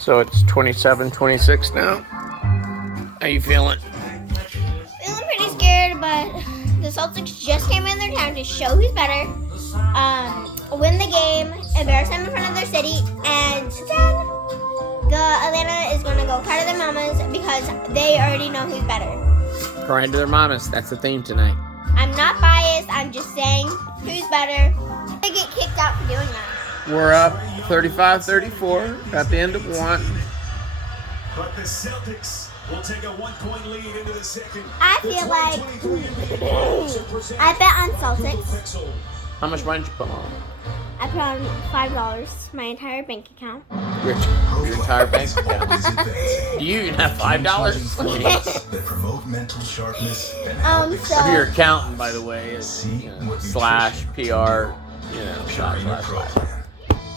So it's 27-26 now. How you feeling? Feeling pretty scared, but the Celtics just came in their town to show who's better, win the game, embarrass them in front of their city, and then the Atlanta is going to go cry to their mamas because they already know who's better. Crying to their mamas. That's the theme tonight. I'm not biased. I'm just saying who's better. They get kicked out for doing that. We're up 35-34 at the end of one. But the Celtics will take a 1-point lead into the second. I feel like I bet on Celtics. How much money did you put on? I put on $5, my entire bank account. Your entire bank account. Do you even have $5? that promote mental sharpness and So Your accountant, by the way, is slash PR, slash.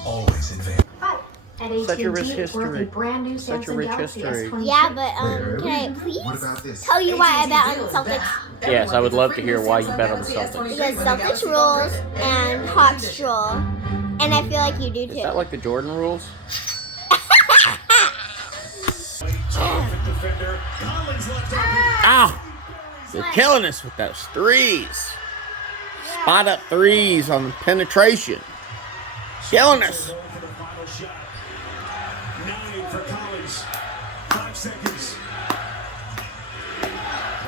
always advance. Such a rich history. Such a rich history. yeah, but can I please tell you why I bet on the Celtics? Yes, I would love to hear why you bet on the Celtics. Because Celtics rules and Hawks rule, and I feel like you do Is too. that like the Jordan rules? Ah! They're killing us with those threes. Spot up threes on the penetration. Killing us. 9 for Collins. 5 seconds.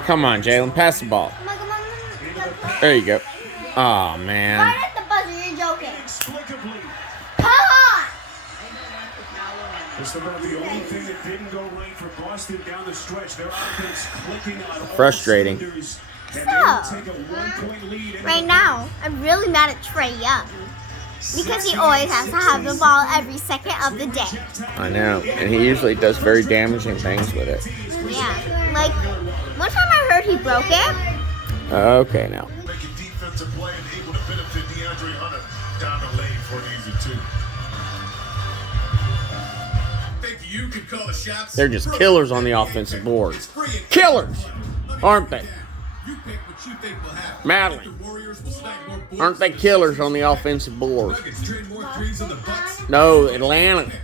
Come on, Jalen, pass the ball. Come on. There you go. Oh man. Right at the buzzer, you're joking. Inexplicably. Come on! Just about the only thing that didn't go right for Boston down the stretch. Their offense clicking on all Frustrating. cylinders, and they will take a 1-point lead. Right now, I'm really mad at Trey Young. Because he always has to have the ball every second of the day. I know. And he usually does very damaging things with it. Yeah. Like, one time I heard he broke it. Okay, now. Making defensive play and able to benefit DeAndre Hunter down the lane for an easy 2. Think you can call the shots? They're just killers on the offensive board. Killers! Aren't they? You pick what you think will happen. Madeline. The Warriors will snag more boards. Aren't they killers on the offensive board? Nuggets trade more threes than the Bucks. No, Atlanta. Next,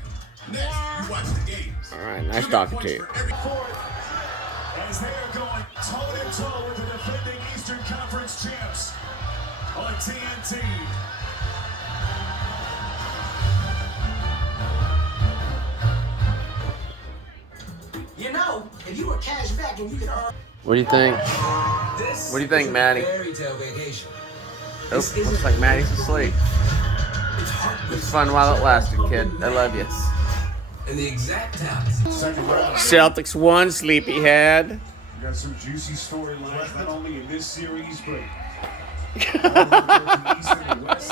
you watch the game. Alright, nice talking to you. As they are going toe-to-toe with the defending Eastern Conference champs on TNT. You know, if you were cash back and you could earn What do you think? this. What do you think, Maddie? Fairy tale vacation. Oh, looks like Maddie's asleep. It's fun while it lasted, kid. I love you. And the exact talent. Second round. Celtics won, sleepyhead. Got some juicy storylines, not only in this series, but all over the East and the West.